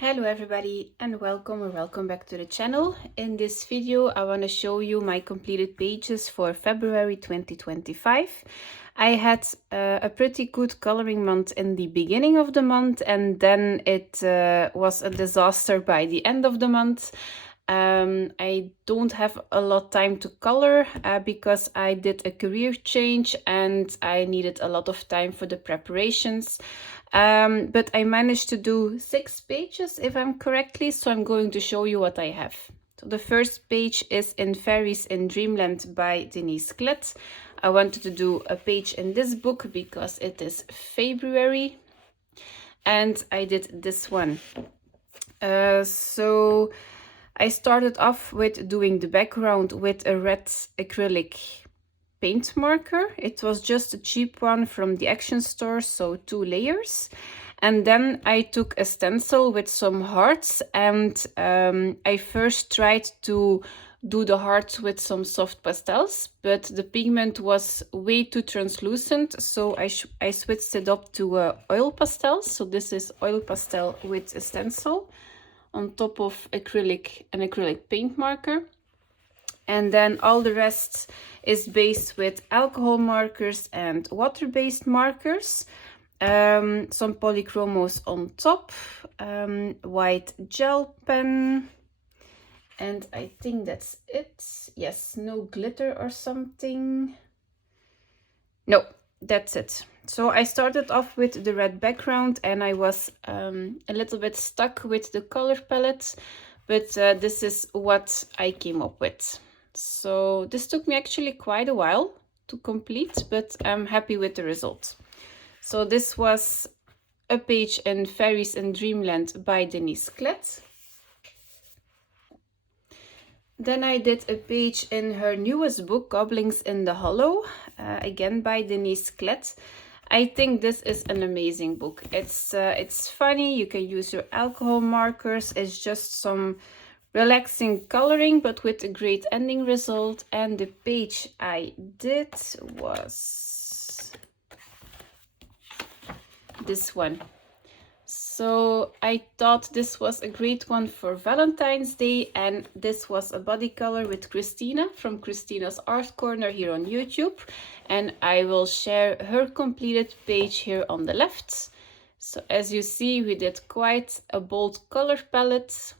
Hello everybody and welcome or welcome back to the channel. In this video I want to show you my completed pages for February 2025. I had a pretty good coloring month in the beginning of the month, and then it was a disaster by the end of the month. I don't have a lot time to color because I did a career change and I needed a lot of time for the preparations. But I managed to do 6 pages if I'm correctly, so I'm going to show you what I have. So the first page is in Fairies in Dreamland by Denise Klett. I wanted to do a page in this book because it is February, and I did this one. So I started off with doing the background with a red acrylic paint marker. It was just a cheap one from the Action store, so 2 layers. And then I took a stencil with some hearts, and I first tried to do the hearts with some soft pastels, but the pigment was way too translucent, so I switched it up to oil pastels. So this is oil pastel with a stencil on top of an acrylic paint marker. And then all the rest is based with alcohol markers and water-based markers. Some polychromos on top, white gel pen, and I think that's it. Yes, no glitter or something. No, that's it. So I started off with the red background and I was a little bit stuck with the color palette, but this is what I came up with. So this took me actually quite a while to complete, but I'm happy with the result. So this was a page in Fairies in Dreamland by Denise Klett. Then I did a page in her newest book, Goblins in the Hollow, again by Denise Klett. I think this is an amazing book. It's funny, you can use your alcohol markers, it's just some relaxing coloring, but with a great ending result. And the page I did was this one. So I thought this was a great one for Valentine's Day, and this was a body color with Christina from Christina's Art Corner here on YouTube, and I will share her completed page here on the left. So as you see, we did quite a bold color palette,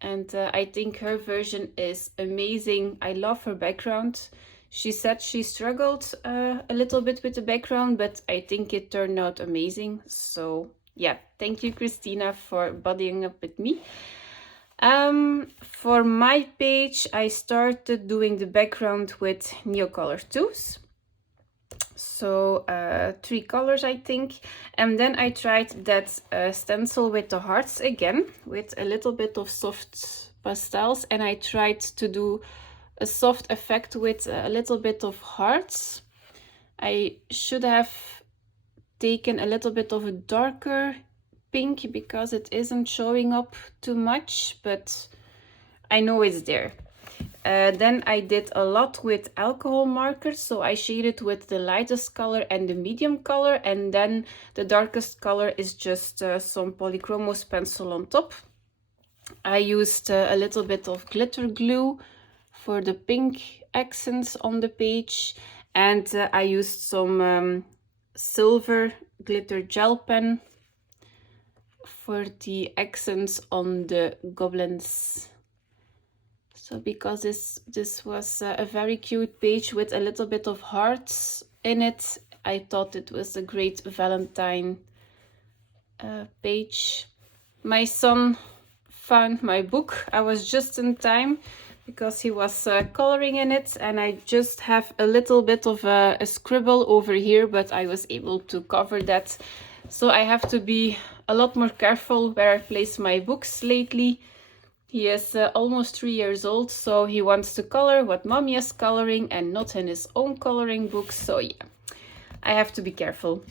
and I think her version is amazing. I love her background. She said she struggled a little bit with the background, but I think it turned out amazing. So yeah, thank you, Christina, for bodying up with me. For my page, I started doing the background with Neocolor 2s. So 3 colors, I think. And then I tried that stencil with the hearts again, with a little bit of soft pastels. And I tried to do a soft effect with a little bit of hearts. I should have taken a little bit of a darker pink because it isn't showing up too much, but I know it's there. Then I did a lot with alcohol markers, so I shaded with the lightest color and the medium color, and then the darkest color is just some polychromos pencil on top. I used a little bit of glitter glue for the pink accents on the page, and I used some silver glitter gel pen for the accents on the goblins. So because this was a very cute page with a little bit of hearts in it, I thought it was a great Valentine page. My son found my book. I was just in time because he was coloring in it, and I just have a little bit of a scribble over here, but I was able to cover that. So I have to be a lot more careful where I place my books lately. He is almost 3 years old, so he wants to color what mommy is coloring and not in his own coloring books. So yeah, I have to be careful.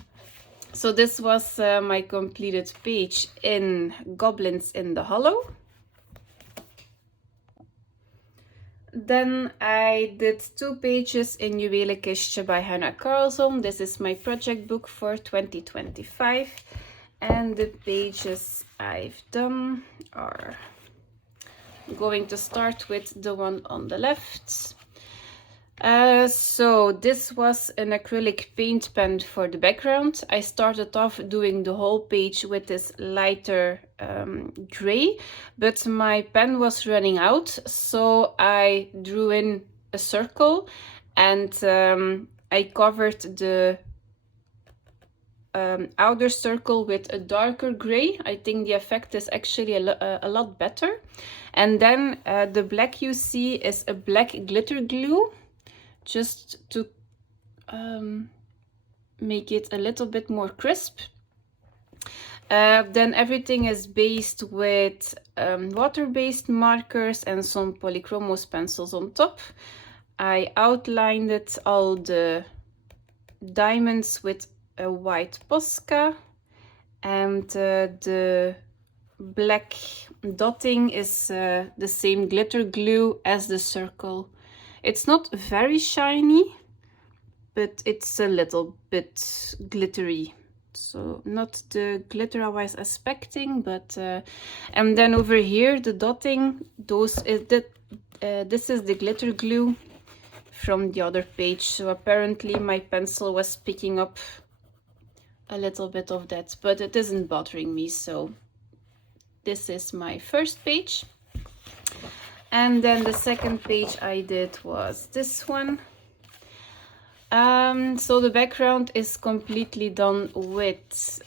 So this was my completed page in Goblins in the Hollow. Then I did 2 pages in Juwelenkistje by Hannah Carlson. This is my project book for 2025. And the pages I've done are going to start with the one on the left. So this was an acrylic paint pen for the background. I started off doing the whole page with this lighter gray, but my pen was running out, so I drew in a circle and I covered the outer circle with a darker gray. I think the effect is actually a lot better. And then the black you see is a black glitter glue, just to make it a little bit more crisp. Then everything is based with water-based markers and some Polychromos pencils on top. I outlined it, all the diamonds, with a white Posca, and the black dotting is the same glitter glue as the circle. It's not very shiny, but it's a little bit glittery. So not the glitter I was expecting, but and then over here the dotting, this is the glitter glue from the other page. So apparently my pencil was picking up a little bit of that, but it isn't bothering me. So this is my first page. And then the second page I did was this one. So the background is completely done with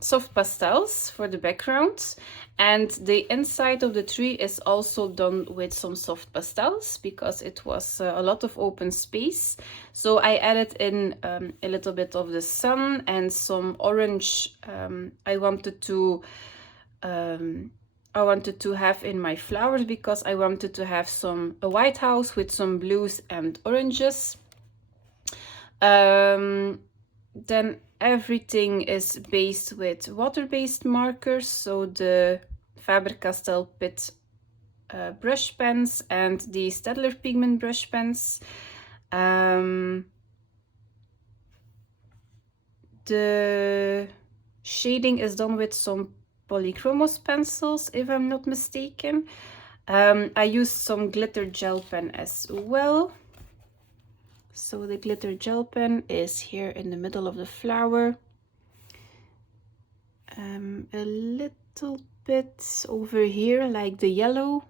soft pastels for the background, and the inside of the tree is also done with some soft pastels because it was a lot of open space. So I added in a little bit of the sun and some orange. I wanted to have in my flowers because I wanted to have a white house with some blues and oranges. Then everything is based with water-based markers, so the Faber-Castell Pitt brush pens and the Staedtler pigment brush pens. The shading is done with some Polychromos pencils, if I'm not mistaken. I used some glitter gel pen as well. So the glitter gel pen is here in the middle of the flower. A little bit over here, like the yellow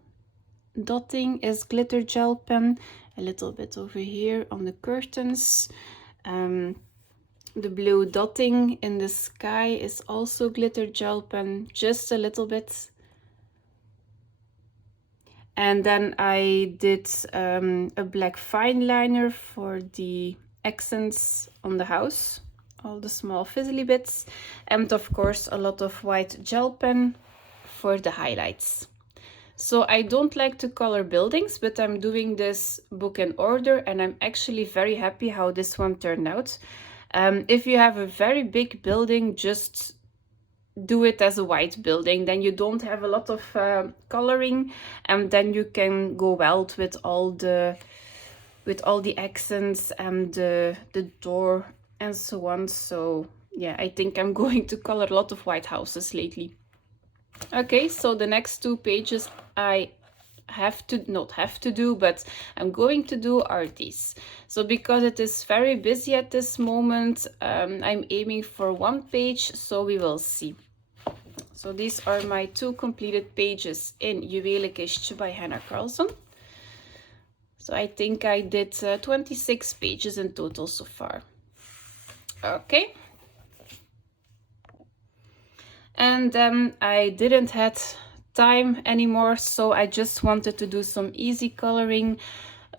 dotting is glitter gel pen. A little bit over here on the curtains. The blue dotting in the sky is also glitter gel pen, just a little bit. And then I did a black fine liner for the accents on the house, all the small fizzly bits, and of course a lot of white gel pen for the highlights. So I don't like to color buildings, but I'm doing this book in order, and I'm actually very happy how this one turned out. If you have a very big building, just do it as a white building, then you don't have a lot of coloring, and then you can go wild with all the accents and the door and so on. So yeah, I think I'm going to color a lot of white houses lately. Okay, so the next two pages I not have to do, but I'm going to do are these. So because it is very busy at this moment, I'm aiming for one page, so we will see. So these are my two completed pages in Juwelenkistje by Hannah Carlson. So I think I did 26 pages in total so far. Okay. And then I didn't have time anymore, so I just wanted to do some easy coloring,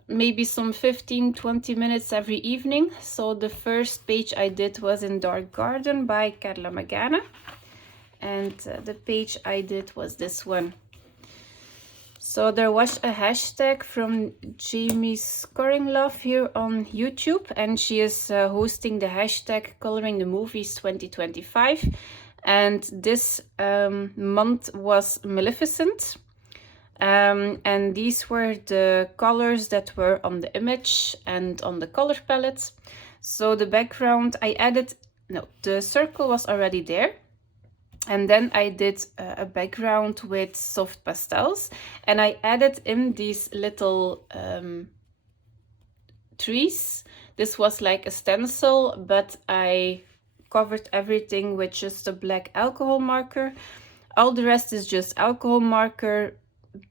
maybe some 15-20 minutes every evening. So the first page I did was in Dark Garden by Carla Magana. And the page I did was this one. So there was a hashtag from Jamie Scoring Love here on YouTube, and she is hosting the hashtag Coloring the Movies 2025. And this month was Maleficent. And these were the colors that were on the image and on the color palette. So the background, I added no, the circle was already there. And then I did a background with soft pastels, and I added in these little trees. This was like a stencil, but I covered everything with just a black alcohol marker. All the rest is just alcohol marker,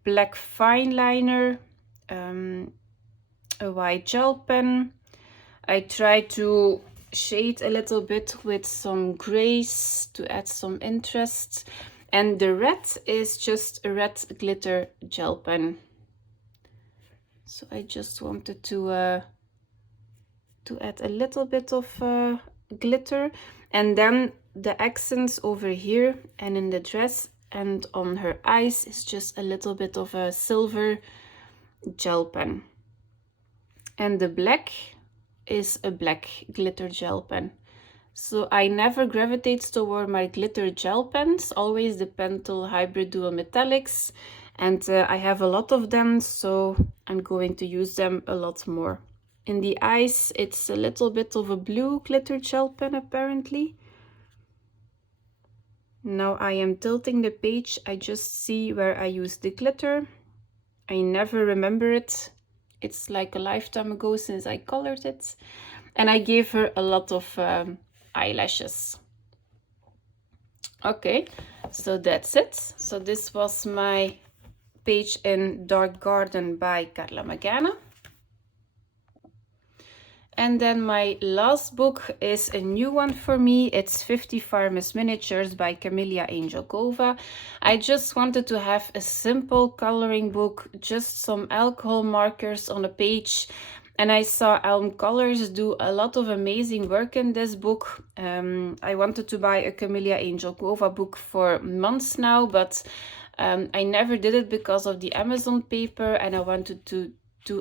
black fine liner, a white gel pen. I try to shade a little bit with some grays to add some interest. And the red is just a red glitter gel pen. So I just wanted to add a little bit of glitter. And then the accents over here and in the dress and on her eyes is just a little bit of a silver gel pen. And the black is a black glitter gel pen. So I never gravitate toward my glitter gel pens, always the Pentel Hybrid Dual Metallics, and I have a lot of them, so I'm going to use them a lot more. In the eyes, it's a little bit of a blue glitter gel pen apparently. Now I am tilting the page, I just see where I used the glitter. I never remember it. It's like a lifetime ago since I colored it. And I gave her a lot of eyelashes. Okay, so that's it. So this was my page in Dark Garden by Carla Magana. And then my last book is a new one for me. It's 50 Farmers Miniatures by Camelia Angelkova. I just wanted to have a simple coloring book, just some alcohol markers on a page. And I saw Elm Colors do a lot of amazing work in this book. I wanted to buy a Camelia Angelkova book for months now, but I never did it because of the Amazon paper, and I wanted to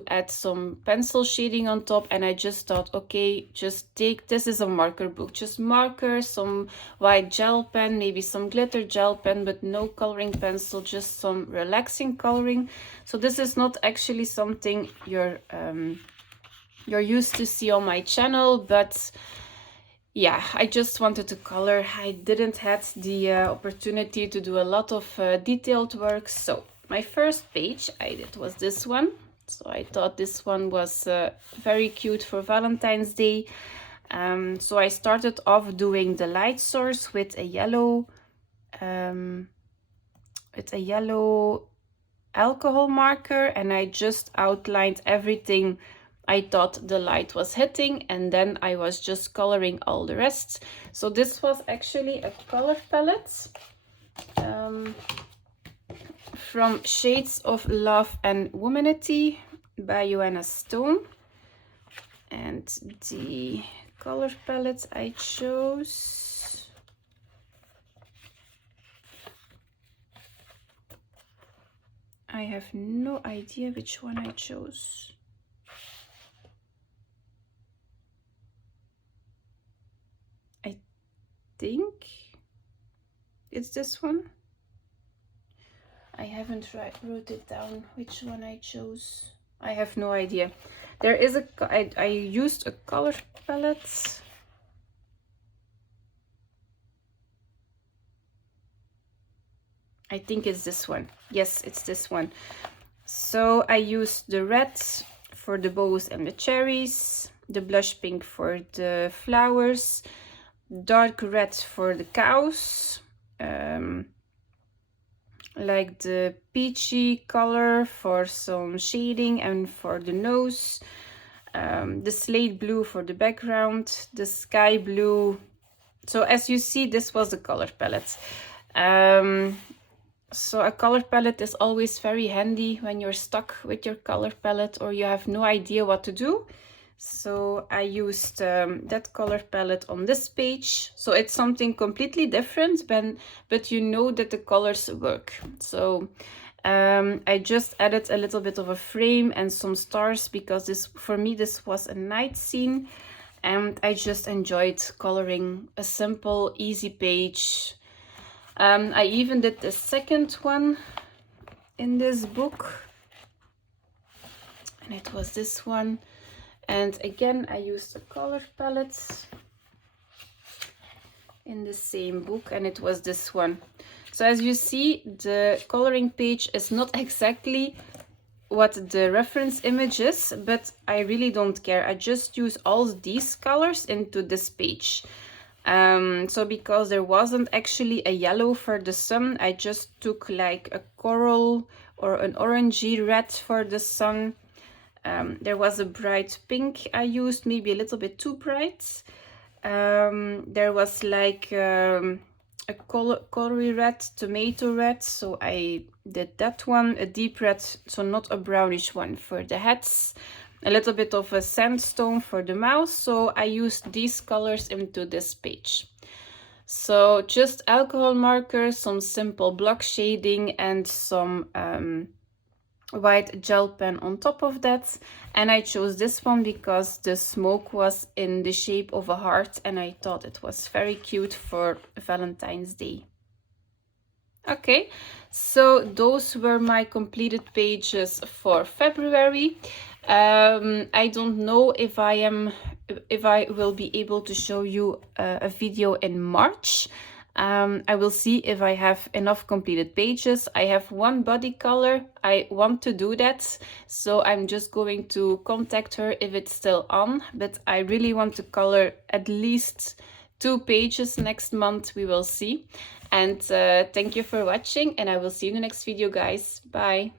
add some pencil shading on top, and I just thought, okay, just take, this is a marker book, just marker, some white gel pen, maybe some glitter gel pen, but no coloring pencil, just some relaxing coloring. So this is not actually something you're used to see on my channel, but yeah, I just wanted to color. I didn't have the opportunity to do a lot of detailed work. So my first page I did was this one. So I thought this one was very cute for Valentine's Day. So I started off doing the light source with a yellow alcohol marker, and I just outlined everything I thought the light was hitting, and then I was just coloring all the rest. So this was actually a color palette from Shades of Love and Womanity by Joanna Stone. And the color palette I chose, I have no idea which one I chose. I think it's this one. I haven't wrote it down which one I chose. I have no idea. There is I used a color palette. I think it's this one. Yes, it's this one. So I used the red for the bows and the cherries, the blush pink for the flowers, dark red for the cows, like the peachy color for some shading and for the nose, the slate blue for the background, the sky blue. So as you see, this was the color palette. So a color palette is always very handy when you're stuck with your color palette or you have no idea what to do. So I used that color palette on this page. So it's something completely different, but you know that the colors work. So I just added a little bit of a frame and some stars because this, for me, this was a night scene. And I just enjoyed coloring a simple, easy page. I even did the second one in this book. And it was this one. And again, I used a color palette. in the same book, and it was this one. So as you see, the coloring page is not exactly what the reference image is, but I really don't care. I just use all these colors into this page. So because there wasn't actually a yellow for the sun, I just took like a coral or an orangey red for the sun. There was a bright pink I used, maybe a little bit too bright. There was like a colory red, tomato red, so I did that one. A deep red, so not a brownish one, for the heads. A little bit of a sandstone for the mouth, so I used these colors into this page. So just alcohol markers, some simple block shading, and some white gel pen on top of that. And I chose this one because the smoke was in the shape of a heart, and I thought it was very cute for Valentine's Day. Okay, so those were my completed pages for February. I don't know if I will be able to show you a video in March. I will see if I have enough completed pages. I have one body color. I want to do that, so I'm just going to contact her if it's still on, but I really want to color at least 2 pages next month. We will see. And thank you for watching, and I will see you in the next video, guys. Bye.